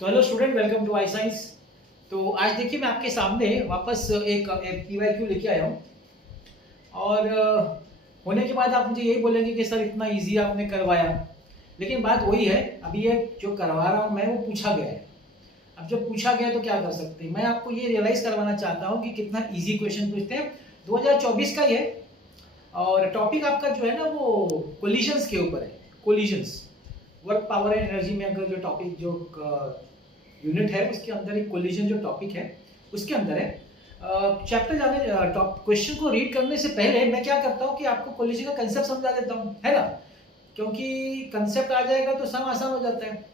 तो hello student, welcome to I science. तो आज देखिए मैं आपके सामने वापस एक पीवाईक्यू लेके आया हूँ और होने के बाद आप मुझे यही बोलेंगे कि सर इतना इजी आपने करवाया, लेकिन बात वही है, अभी ये जो करवा रहा हूँ मैं वो पूछा गया है। अब जब पूछा गया तो क्या कर सकते हैं, मैं आपको ये रियलाइज करवाना चाहता हूँ कि कितना इजी क्वेश्चन पूछते हैं। 2024 का ही है और टॉपिक आपका जो है ना वो कोलिजन्स के ऊपर है। Collisions, work power and energy में अगर जो टॉपिक जो यूनिट है उसके अंदर एक कोलिजन जो टॉपिक है उसके अंदर है। चैप्टर जाने क्वेश्चन को रीड करने से पहले मैं क्या करता हूँ कि आपको कोलिजन का कंसेप्ट समझा देता हूँ, है ना, क्योंकि कंसेप्ट आ जाएगा तो सम आसान हो जाता है।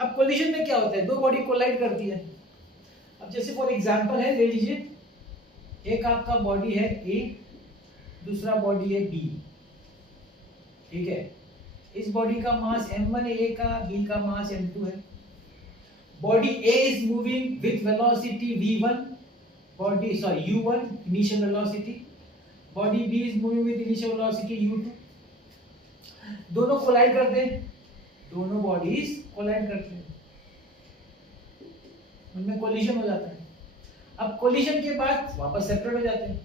अब कोलिजन में क्या होता है, दो बॉडी कोलाइड करती है। अब जैसे फॉर एग्जांपल है, ले लीजिए एक आपका बॉडी है ए, दूसरा बॉडी है बी, ठीक है। इस बॉडी का मास m1 है, ए का, बी का मास m2 है। Body A is moving with velocity v1, u1 initial velocity. Body B is moving with initial velocity u2. दोनों कोलाइड करते हैं, दोनों बॉडीज कोलाइड करते हैं, उनमें कोलिजन हो जाता है। अब कोलिजन के बाद वापस सेपरेट हो जाते हैं।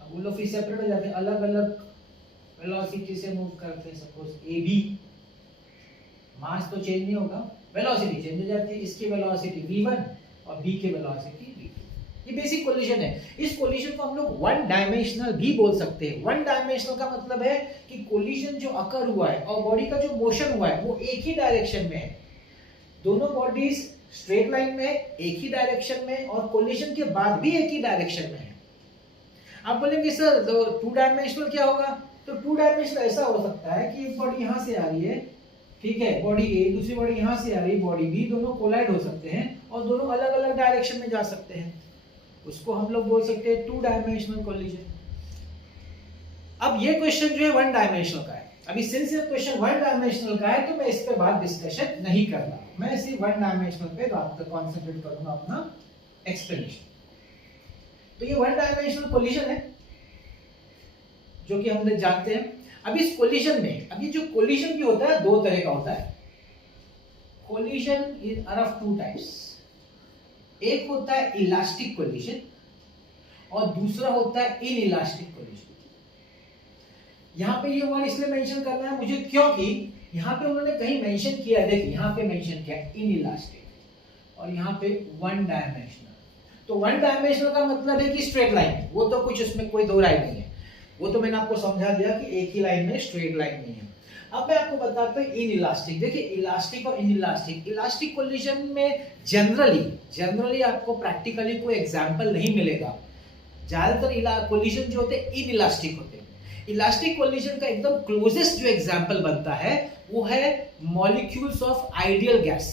अब वो लोग फिर सेपरेट हो जाते हैं, अलग अलग वेलोसिटी से मूव करते हैं। सपोज ए बी, मास तो चेंज नहीं होगा, वेलोसिटी चेंज हो जाती है। इसकी वेलोसिटी v1 और b की वेलोसिटी v2। ये बेसिक कोलिजन है। इस कोलिजन को हम लोग वन डायमेंशनल भी बोल सकते हैं। वन डायमेंशनल का मतलब है कि कोलिजन जो अकर हुआ है और बॉडी का जो मोशन हुआ है वो एक ही डायरेक्शन में है। दोनों बॉडीज स्ट्रेट लाइन में है, एक ही डायरेक्शन में, और कोलिजन के बाद भी एक ही डायरेक्शन में है। आप बोलेंगे सर टू डायमेंशनल क्या होगा? तो टू डायमेंशनल ऐसा हो सकता है कि एक बॉडी यहां से आ रही है, ठीक है, बॉडी ए, दूसरी बॉडी यहां से आ रही है बॉडी बी, दोनों कोलाइड हो सकते हैं और दोनों अलग अलग डायरेक्शन में जा सकते हैं। उसको हम लोग बोल सकते हैं टू डायमेंशनल कोलिजन। अब ये क्वेश्चन जो है वन डायमेंशनल का है। अभी सिंस ये क्वेश्चन वन डायमेंशनल का है तो मैं इस पे बात डिस्कशन नहीं कर रहा, मैं सिर्फ वन डायमेंशनल पे कॉन्सेंट्रेट करूंगा अपना एक्सप्लेनेशन। तो ये वन डायमेंशनल कोलिजन है जो कि हम लोग जानते हैं। अब इस कोलिजन में, अब ये जो कोलिजन भी होता है दो तरह का होता है। Collision is are of two types. एक होता है इलास्टिक कोलिजन और दूसरा होता है इनइलास्टिक कोलिजन। यहां पे ये वर्ड इसलिए मेंशन करना है मुझे क्योंकि यहां पे उन्होंने कहीं मेंशन किया है, देखिए यहां पे मेंशन किया है इनइलास्टिक और यहां पे वन डायमेंशनल। तो वन डायमेंशनल का मतलब है कि स्ट्रेट लाइन, वो तो कुछ उसमें कोई दो राय नहीं है, वो तो मैंने आपको समझा दिया कि एक ही लाइन में, स्ट्रेट लाइन नहीं है। अब मैं आपको बताता हूं इन इलास्टिक। देखिए इलास्टिक और इन इलास्टिक, इलास्टिक कोलिजन में जनरली आपको प्रैक्टिकली कोई एग्जांपल नहीं मिलेगा। ज्यादातर कोलिजन जो होते हैं इन इलास्टिक होते हैं। इलास्टिक कोलिजन का एकदम क्लोजेस्ट जो एग्जांपल बनता है वो है molecules of ideal gas,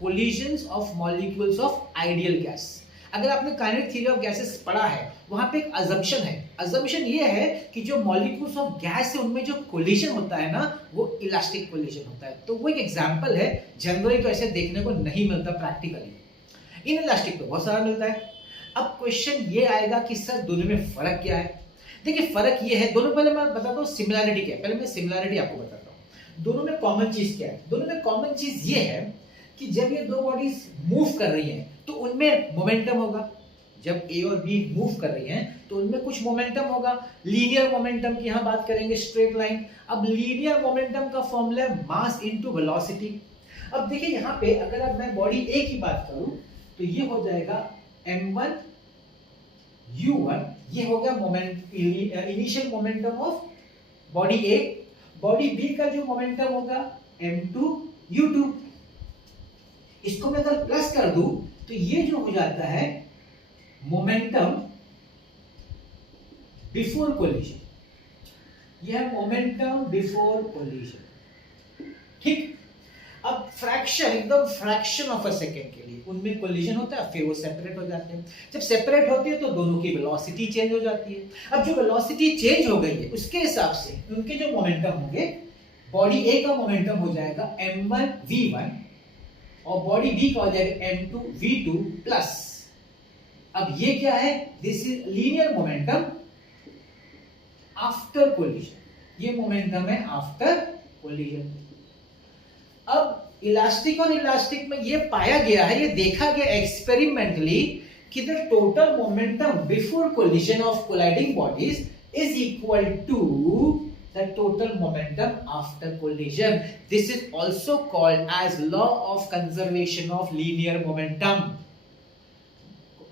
collisions of molecules of ideal gas. अगर आपने काइनेटिक थ्योरी ऑफ गैसेस पढ़ा है, वहां पे एक अजम्पशन है। अजम्पशन ये है कि जो मॉलिक्यूल्स ऑफ गैस है उनमें जो कोलिजन होता है ना वो इलास्टिक कोलिजन होता है। तो वो एक एग्जांपल है, जनरली तो ऐसे देखने को नहीं मिलता प्रैक्टिकली। इन इलास्टिक तो बहुत सारा मिलता है। अब क्वेश्चन ये आएगा कि सर दोनों में फर्क क्या है? देखिए फर्क ये है, दोनों, पहले मैं बताता हूँ सिमिलैरिटी क्या है। पहले मैं सिमिलैरिटी आपको बताता हूँ। दोनों में कॉमन चीज क्या है? दोनों में कॉमन चीज ये है कि जब ये दो बॉडीज मूव कर रही हैं तो उनमें मोमेंटम होगा। जब ए और बी मूव कर रही हैं तो उनमें कुछ मोमेंटम होगा। लीनियर मोमेंटम की यहां बात करेंगे, स्ट्रेट लाइन। अब लीनियर मोमेंटम का फॉर्मूला है मास इनटू वेलोसिटी। अब देखिए यहां पे अगर अब मैं बॉडी ए की बात करूं तो ये हो जाएगा m1 u1, ये हो गया moment, initial momentum of body A. Body B का जो मोमेंटम होगा m2 u2। इसको मैं अगर प्लस कर दूं तो ये जो हो जाता है मोमेंटम बिफोर कोलिजन। यह मोमेंटम बिफोर कोलिजन, ठीक। अब फ्रैक्शन, एकदम फ्रैक्शन ऑफ अ सेकेंड के लिए उनमें कोलिजन होता है, फिर वो सेपरेट हो जाते हैं। जब सेपरेट होती है तो दोनों की वेलोसिटी चेंज हो जाती है। अब जो वेलोसिटी चेंज हो गई है उसके हिसाब से उनके जो मोमेंटम होंगे, बॉडी ए का मोमेंटम हो जाएगा m1 v1 और बॉडी बी का हो जाएगा m2 v2 प्लस। अब ये क्या है? This is linear momentum after collision. ये मोमेंटम है आफ्टर कोलिजन। अब इलास्टिक और इलास्टिक में ये पाया गया है, ये देखा गया एक्सपेरिमेंटली कि the total momentum before collision of colliding bodies is equal to the total momentum after collision. This is also called as law of conservation of linear momentum.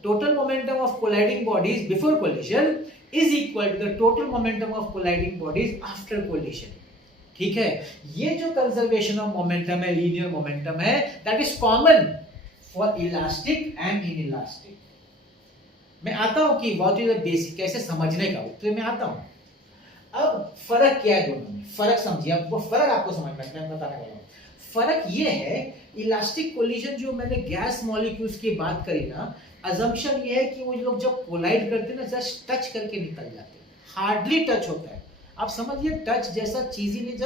Total momentum of colliding bodies before collision is equal to the total momentum of colliding bodies after collision. ठीक है, ये जो conservation of momentum है, linear momentum है, that is common for elastic and inelastic. मैं आता हूं कि व्हाट इज द बेसिक, कैसे समझने का, तो मैं आता हूं. अब फर्क क्या है दोनों में, फर्क समझिए, आपको फर्क आपको समझ में, मैं बताने वाला हूं. फर्क ये है, इलास्टिक कोलिजन जो मैंने गैस मॉलिक्यूल्स की बात करी ना, अजम्पशन ये है कि वो लोग जब कोलाइड करते हैं ना, जस्ट टच करके निकल जाते हैं, हार्डली टच होता है. आप समझिए टच जैसा चीज ही नहीं,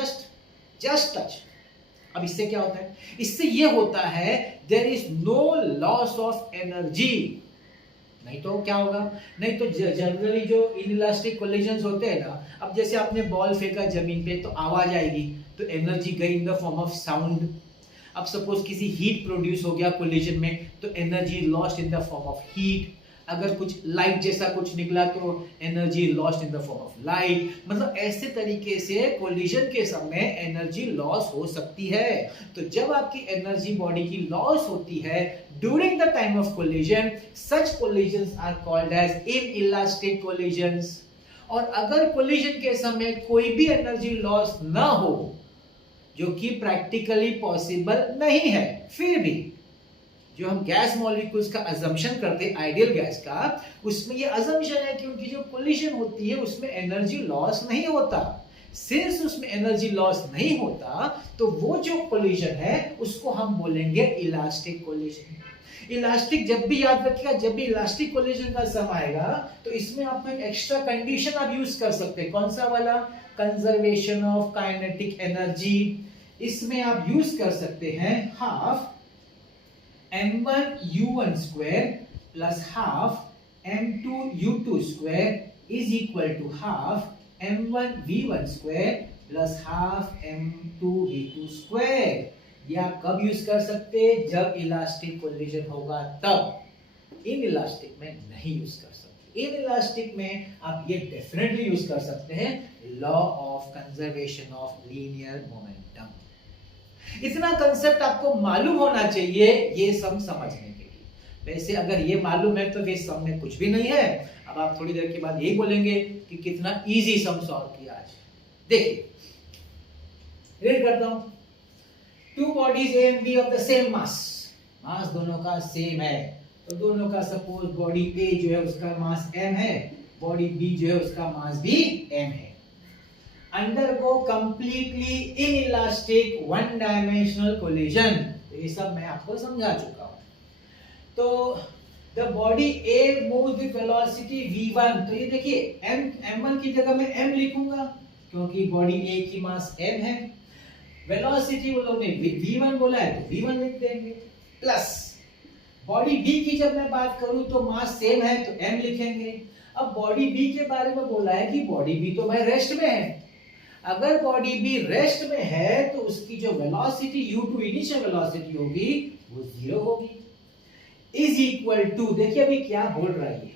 जस्ट टच. अब इससे क्या होता है, इससे ये होता है there is no loss of energy. नहीं तो क्या होगा, नहीं तो जनरली जो इनइलास्टिक कोलिजन्स होते हैं ना, अब जैसे आपने बॉल फेंका जमीन पे तो आवाज आएगी, तो एनर्जी गई in the form of sound. अब सपोज किसी हीट प्रोड्यूस हो गया कोलिजन में, तो energy lost in the form of heat. अगर कुछ लाइट जैसा कुछ निकला तो energy lost in the form of light. मतलब ऐसे तरीके से कोलिजन के समय एनर्जी लॉस हो सकती है. तो जब आपकी एनर्जी बॉडी की लॉस होती है during the time of collision, such collisions are called as inelastic collisions. और अगर कोलिजन के समय कोई भी एनर्जी लॉस ना हो, जो कि प्रैक्टिकली पॉसिबल नहीं है, फिर भी जो हम गैस मॉलिक्यूल्स का अजम्पशन करते हैं आइडियल गैस का, उसमें ये अजम्पशन है कि उनकी जो कोलिजन होती है उसमें एनर्जी लॉस नहीं होता. सिंस उसमें एनर्जी लॉस नहीं होता, तो वो जो कोलिजन है उसको हम बोलेंगे इलास्टिक कोलिजन. इलास्टिक जब भी याद रखिएगा, जब भी इलास्टिक कोलिजन का समय आएगा, तो इसमें आपको एक एक्स्ट्रा कंडीशन आप यूज कर सकते हैं. कौन सा वाला, कंजर्वेशन ऑफ काइनेटिक एनर्जी. इसमें आप यूज कर सकते हैं half m1u1 square plus half m2u2 square is equal to half m1v1 square plus half m2v2 square. ये आप कब यूज कर सकते हैं, जब इलास्टिक कोलिजन होगा तब. इन इलास्टिक में नहीं यूज कर सकते. इन इलास्टिक में आप ये डेफिनेटली यूज कर सकते हैं, law of conservation of linear momentum. इतना कंसेप्ट आपको मालूम होना चाहिए ये सम समझने के लिए. वैसे अगर ये मालूम है तो ये सम में कुछ भी नहीं है. अब आप थोड़ी देर के बाद यही बोलेंगे कि कितना इजी सम सॉल्व किया आज. देखिए रीड करता हूं. Two bodies A and B of the same mass. Mass दोनों का सेम है, तो दोनों का सपोज बॉडी ए जो है उसका मास m है, बॉडी बी जो है उसका मास भी m है. undergo completely inelastic one dimensional collision. तो ये सब मैं आपको समझा चुका हूं. तो the body A moves with velocity v1. तो ये देखिए m1 की जगह मैं m लिखूंगा क्योंकि बॉडी A की मास m है. वेलोसिटी वो लोग ने v1 बोला है तो v1 लिख देंगे, प्लस बॉडी B की जब मैं बात करूं तो मास सेम है तो m लिखेंगे. अब बॉडी B के बारे में बोला है कि बॉडी B तो भाई रेस्ट में है. अगर बॉडी B रेस्ट में है तो उसकी जो वेलोसिटी u2 इनिशियल वेलोसिटी होगी वो 0 होगी. इज इक्वल टू, देखिए अभी क्या बोल रहा है,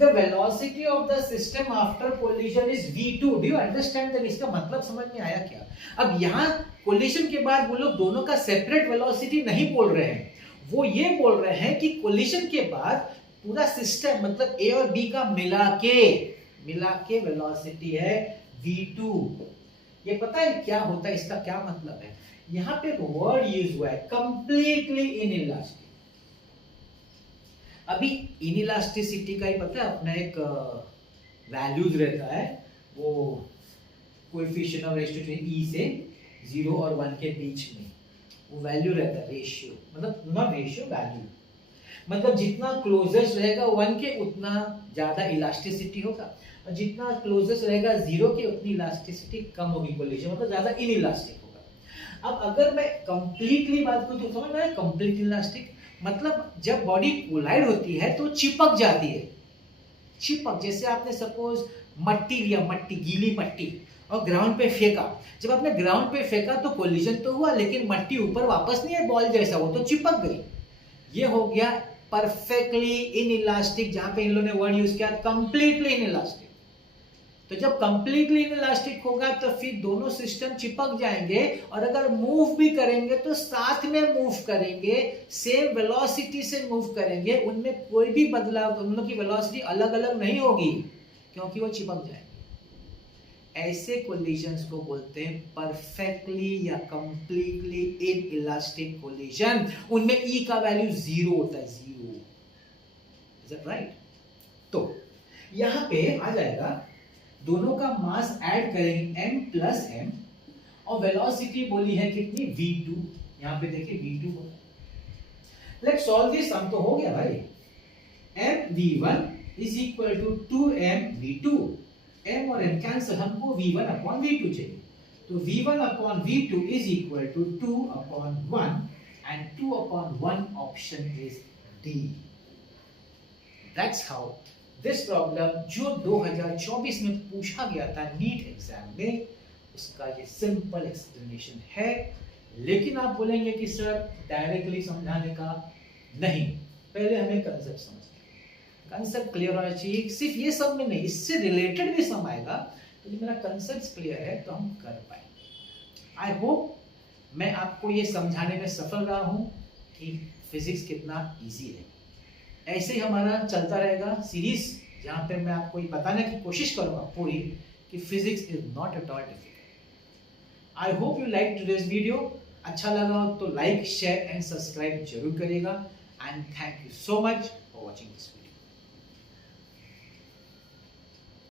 the velocity of the system after collision is v2. Do you understand that? इसका मतलब समझ में आया क्या? अब यहाँ कोलिजन के बाद वो लोग दोनों का सेपरेट वेलोसिटी नहीं बोल रहे हैं, वो ये बोल रहे हैं कि कोलिजन के बाद पूरा सिस्टम मतलब A और B का मिला के वेलोसिटी है v2. ये पता है क्या होता है, इसका क्या मतलब है? यहां पे एक वर्ड यूज हुआ है, कंप्लीटली इनइलास्टिक. अभी इनइलास्टिसिटी का ही पता है अपना एक वैल्यूज रहता है, वो कोएफिशिएंट ऑफ रेशियो e से 0 और 1 के बीच में वो वैल्यू रहता है, रेशियो मतलब नॉट रेशियो, वैल्यू. मतलब जितना क्लोजेस्ट रहेगा 1 के उतना ज्यादा इलास्टिसिटी होगा, और जितना क्लोजेस्ट रहेगा 0 के उतनी इलास्टिसिटी कम होगी कोलिजन, मतलब ज्यादा इनइलास्टिक होगा. अब अगर मैं कंप्लीटली बात करूं तो समझ में आया, कंप्लीट इलास्टिक मतलब जब बॉडी कोलाइड होती है तो चिपक जाती है. चिपक, जैसे आपने सपोज मट्टी लिया, मट्टी, गीली मट्टी, और ग्राउंड पे फेंका। जब आपने ग्राउंड पे फेंका तो कोलिजन तो हुआ, लेकिन मट्टी ऊपर वापस नहीं है बॉल जैसा, वो तो चिपक गई। ये हो गया परफेक्टली इनइलास्टिक, जहां पे इन लोगों ने वर्ड यूज किया कंप्लीटली इनइलास्टिक। तो जब कंप्लीटली इनइलास्टिक होगा तो फिर दोनों सिस्टम चिपक जाएंगे, और अगर मूव भी करेंगे तो साथ में मूव करेंगे, सेम वेलोसिटी से मूव करेंगे, उनमें कोई भी बदलाव, दोनों की वेलोसिटी अलग अलग नहीं होगी क्योंकि वो चिपक जाएंगे। ऐसे कोलिजन्स को बोलते हैं परफेक्टली या कंप्लीटली इनइलास्टिक कोलिजन। उनमें ई का वैल्यू 0 होता है, 0। Is it right? तो यहां पे आ जाएगा, दोनों का मास ऐड करेंगे m प्लस m, और वेलोसिटी बोली है कितनी, v2। यहां पे देखिए v2 होगा। Let's solve this. सम तो हो गया भाई। m v1 is equal to 2m v2। m और m कैंसिल, हमको v1 अपॉन v2 चाहिए। तो v1 upon v2 is equal to 2 upon 1, and 2 upon 1 option is D। That's how this problem, जो 2024 में पूछा गया था नीट एग्जाम में, उसका ये सिंपल एक्सप्लेनेशन है। लेकिन आप बोलेंगे कि सर डायरेक्टली समझाने का नहीं, पहले हमें कंसेप्ट समझना, कंसेप्ट क्लियर होना चाहिए। सिर्फ ये सब में नहीं, इससे रिलेटेड भी सम आएगा, तो जब मेरा कंसेप्ट क्लियर है तो हम कर पाएंगे। आई होप मैं आपको ये समझाने में सफल रहा हूं कि फिजिक्स कितना इजी है। ऐसे ही हमारा चलता रहेगा सीरीज, जहां पे मैं आपको ये बताने की कोशिश करूंगा पूरी कि physics is not at all difficult. I hope you like today's video. अच्छा लगा हो तो लाइक, शेयर एंड सब्सक्राइब जरूर करिएगा। And thank you so much for watching this video.